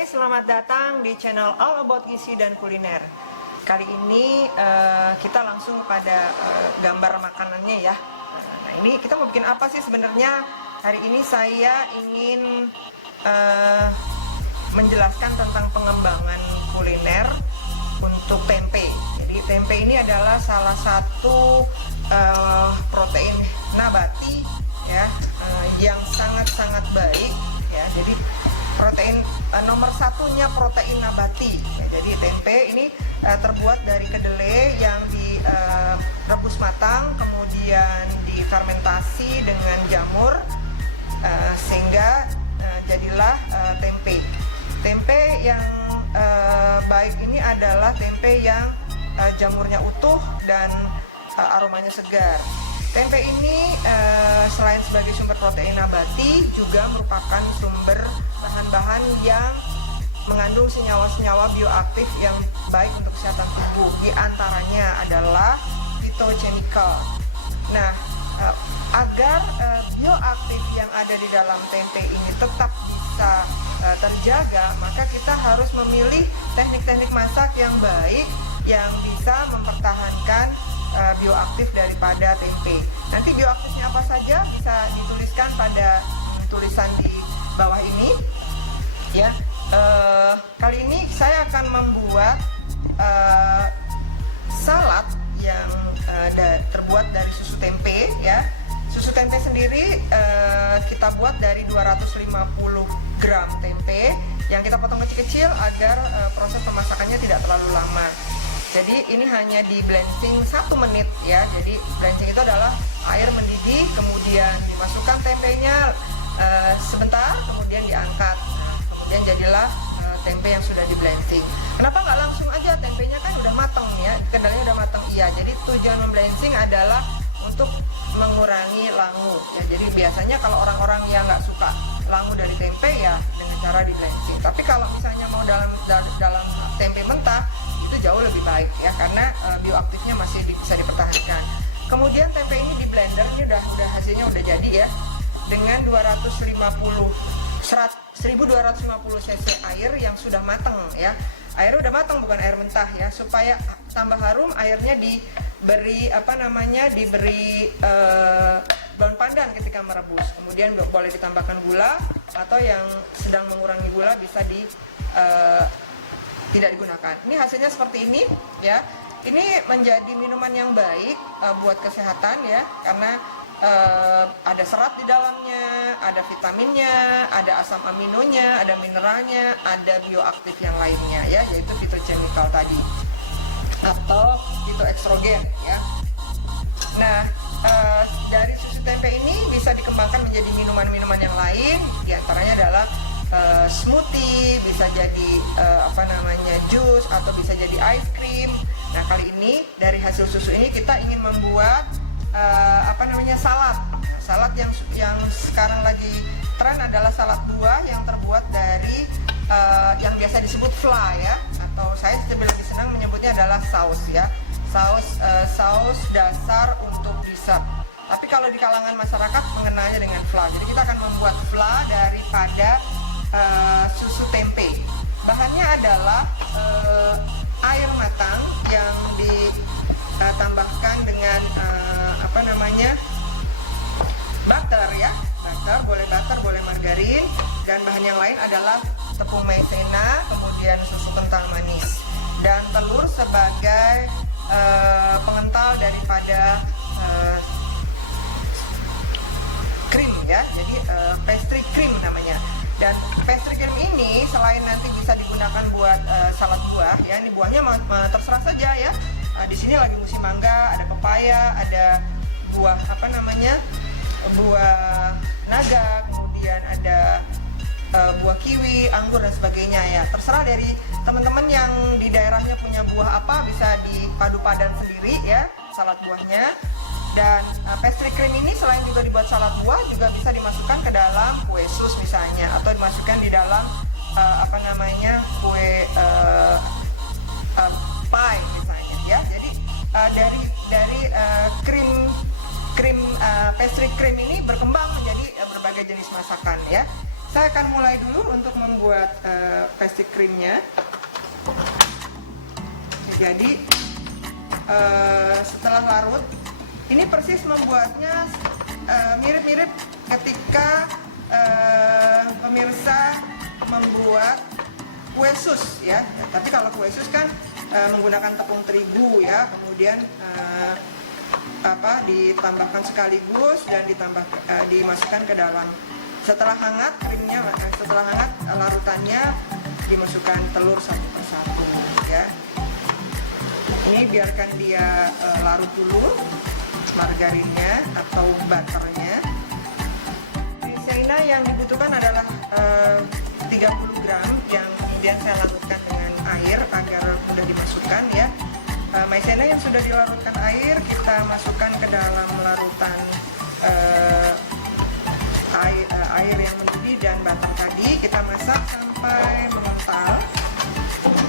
Hai, selamat datang di channel All About Gizi dan Kuliner. Kali ini kita langsung pada gambar makanannya ya. Nah, ini kita mau bikin apa sih sebenarnya? Hari ini saya ingin menjelaskan tentang pengembangan kuliner untuk tempe. Jadi tempe ini adalah salah satu protein nabati ya, yang sangat-sangat baik ya. Jadi protein nomor satunya protein nabati ya, jadi tempe ini terbuat dari kedelai yang direbus matang, kemudian difermentasi dengan jamur sehingga jadilah tempe. Tempe yang baik ini adalah tempe yang jamurnya utuh dan aromanya segar. Tempe ini selain sebagai sumber protein nabati juga merupakan sumber bahan-bahan yang mengandung senyawa-senyawa bioaktif yang baik untuk kesehatan tubuh. Di antaranya adalah phytochemical. Nah, agar bioaktif yang ada di dalam tempe ini tetap bisa terjaga, maka kita harus memilih teknik-teknik masak yang baik yang bisa mempertahankan bioaktif daripada tempe. Nanti bioaktifnya apa saja bisa dituliskan pada tulisan di bawah ini ya. Kali ini saya akan membuat salad yang terbuat dari susu tempe ya. Susu tempe sendiri kita buat dari 250 gram tempe yang kita potong kecil-kecil agar proses pemasakannya tidak terlalu lama. Jadi ini hanya di blanching 1 menit ya. Jadi blanching itu adalah air mendidih, kemudian dimasukkan tempenya sebentar, kemudian diangkat. Nah, kemudian jadilah tempe yang sudah di blanching. Kenapa nggak langsung aja, tempenya kan udah mateng ya, kedelainya udah mateng. Iya, jadi tujuan memblanching adalah untuk mengurangi langu ya. Jadi biasanya kalau orang-orang yang nggak suka langu dari tempe ya dengan cara di blanching. Tapi kalau misalnya mau dalam tempe mentah itu jauh lebih baik ya, karena bioaktifnya masih bisa dipertahankan. Kemudian tempe ini di blender, ini udah hasilnya udah jadi ya, dengan 1250 cc air yang sudah matang ya. Airnya udah matang, bukan air mentah ya. Supaya tambah harum, airnya diberi diberi daun pandan ketika merebus. Kemudian boleh ditambahkan gula, atau yang sedang mengurangi gula bisa tidak digunakan. Ini hasilnya seperti ini ya. Ini menjadi minuman yang baik buat kesehatan ya, karena ada serat di dalamnya, ada vitaminnya, ada asam aminonya, ada mineralnya, ada bioaktif yang lainnya ya, yaitu phytochemical tadi atau phytoestrogen ya. Nah, dari susu tempe ini bisa dikembangkan menjadi minuman-minuman yang lain. Di antaranya adalah smoothie, bisa jadi jus, atau bisa jadi ice cream. Nah, kali ini dari hasil susu ini kita ingin membuat salad. Salad yang sekarang lagi tren adalah salad buah yang terbuat dari yang biasa disebut fla ya, atau saya lebih senang menyebutnya adalah saus ya. Saus dasar untuk dessert. Tapi kalau di kalangan masyarakat mengenalnya dengan fla. Jadi kita akan membuat fla daripada susu tempe. Bahannya adalah air matang yang ditambahkan dengan butter ya. Butter, boleh margarin, dan bahan yang lain adalah tepung maizena, kemudian susu kental manis, dan telur sebagai pengental daripada krim ya. Jadi pastry cream namanya. Dan pastry cream ini selain nanti bisa digunakan buat salad buah ya, ini buahnya terserah saja ya. Di sini lagi musim mangga, ada pepaya, ada buah buah naga, kemudian ada buah kiwi, anggur dan sebagainya ya. Terserah dari teman-teman yang di daerahnya punya buah apa, bisa dipadu padan sendiri ya salad buahnya. Dan pastry cream ini selain juga dibuat salad buah, juga bisa dimasukkan ke dalam kue sus misalnya, atau dimasukkan di dalam kue pie misalnya ya. Jadi dari pastry cream ini berkembang menjadi berbagai jenis masakan ya. Saya akan mulai dulu untuk membuat pastry creamnya. Jadi setelah larut, ini persis membuatnya mirip-mirip ketika pemirsa membuat kue sus ya. Tapi kalau kue sus kan menggunakan tepung terigu ya, kemudian ditambahkan sekaligus dan dimasukkan ke dalam. Setelah hangat krimnya, setelah hangat larutannya, dimasukkan telur satu persatu ya. Ini biarkan dia larut dulu margarinnya atau butternya. Maizena yang dibutuhkan adalah 30 gram yang kemudian saya larutkan dengan air agar mudah dimasukkan ya. Maizena yang sudah dilarutkan air kita masukkan ke dalam larutan air yang mendidih dan butter tadi. Kita masak sampai mengental.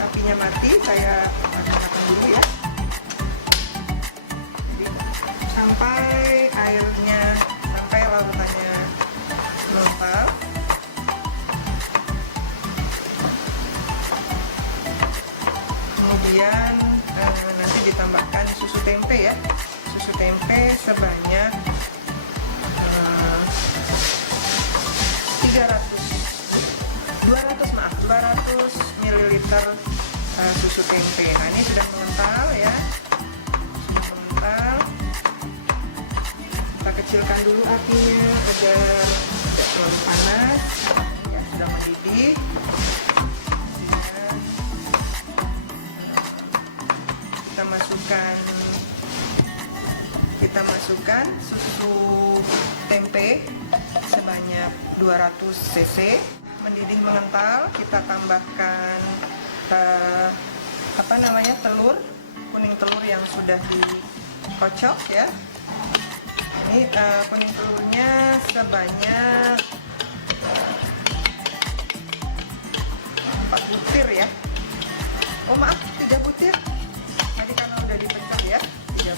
Apinya mati, saya makan dulu ya. Sampai airnya, sampai larutannya mengental. Kemudian nanti ditambahkan susu tempe ya. Susu tempe sebanyak 200 ml susu tempe. Nah, ini sudah mengental ya. Sudah mengental. Kita kecilkan dulu apinya agar tidak terlalu panas. Ya, sudah mendidih. Kita masukkan susu tempe sebanyak 200 cc. Mendidih mengental, kita tambahkan telur, kuning telur yang sudah dikocok ya. Ini kuning telurnya sebanyak 4 butir ya. Oh maaf, 3 butir. Tadi karena udah dipecah ya, 3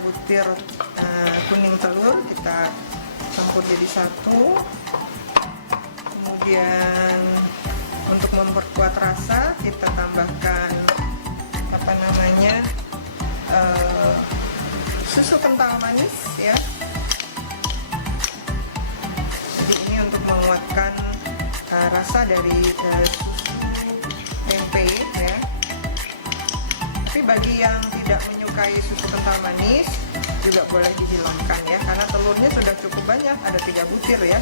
butir kuning telur kita campur jadi satu. Kemudian untuk memperkuat rasa kita tambahkan susu kental manis ya. Jadi ini untuk menguatkan rasa dari susu tempe ya. Tapi bagi yang tidak menyukai susu kental manis juga boleh dihilangkan ya, karena telurnya sudah cukup banyak, ada 3 butir ya.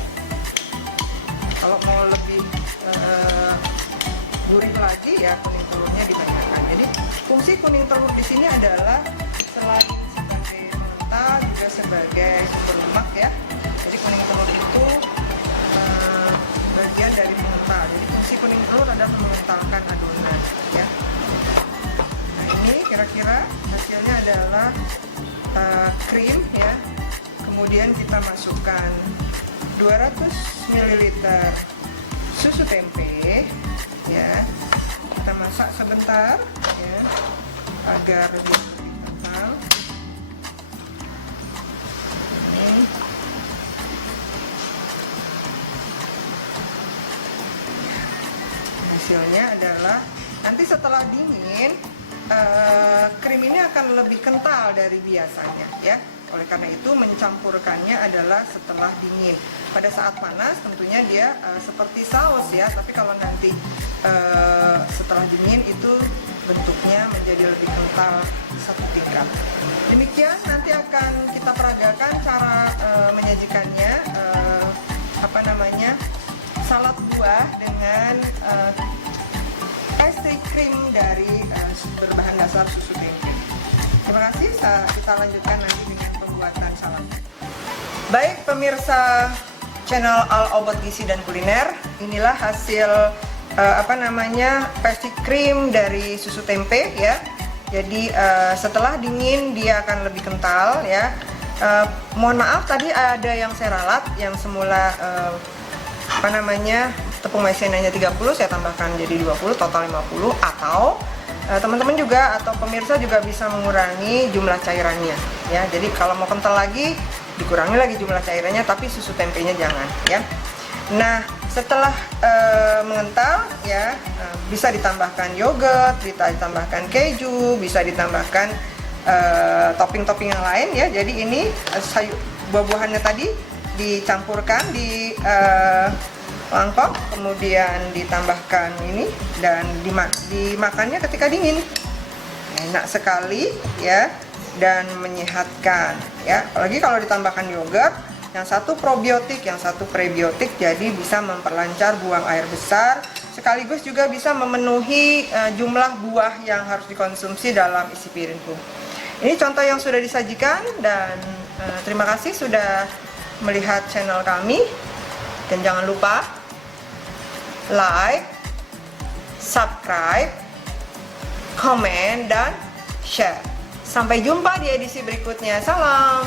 Kalau mau lebih gurih lagi ya kuning telurnya dibanyakkan. Jadi fungsi kuning telur di sini adalah selain sebagai pengental juga sebagai sumber lemak ya. Jadi kuning telur itu bagian dari pengental. Jadi fungsi kuning telur adalah mengentalkan adonan ya. Nah ini kira-kira hasilnya adalah krim ya. Kemudian kita masukkan 200 ml susu tempe ya. Kita masak sebentar ya agar dia kental. Hasilnya adalah nanti setelah dingin krim ini akan lebih kental dari biasanya ya. Oleh karena itu mencampurkannya adalah setelah dingin. Pada saat panas tentunya dia seperti saus ya, tapi kalau nanti setelah dingin itu bentuknya menjadi lebih kental 1 tingkat. Demikian nanti akan kita peragakan cara menyajikannya, salad buah dengan pastry cream dari berbahan dasar susu tempe. Terima kasih, kita lanjutkan nanti dengan pembuatan salad. Baik pemirsa channel Al Obat Gizi dan Kuliner, inilah hasil pastry cream dari susu tempe ya. Jadi setelah dingin dia akan lebih kental ya. Mohon maaf tadi ada yang saya ralat, yang semula tepung maizenanya 30 saya tambahkan jadi 20, total 50, atau teman-teman juga atau pemirsa juga bisa mengurangi jumlah cairannya ya. Jadi kalau mau kental lagi dikurangi lagi jumlah cairannya, tapi susu tempenya jangan ya. Nah, setelah mengental ya, bisa ditambahkan yogurt, bisa ditambahkan keju, bisa ditambahkan topping-topping yang lain ya. Jadi ini buah-buahannya tadi dicampurkan di mangkok, kemudian ditambahkan ini dan dimakannya ketika dingin. Enak sekali ya dan menyehatkan ya. Apalagi kalau ditambahkan yogurt, yang satu probiotik, yang satu prebiotik, jadi bisa memperlancar buang air besar, sekaligus juga bisa memenuhi jumlah buah yang harus dikonsumsi dalam isi piringku. Ini contoh yang sudah disajikan dan terima kasih sudah melihat channel kami. Dan jangan lupa like, subscribe, komen, dan share. Sampai jumpa di edisi berikutnya. Salam!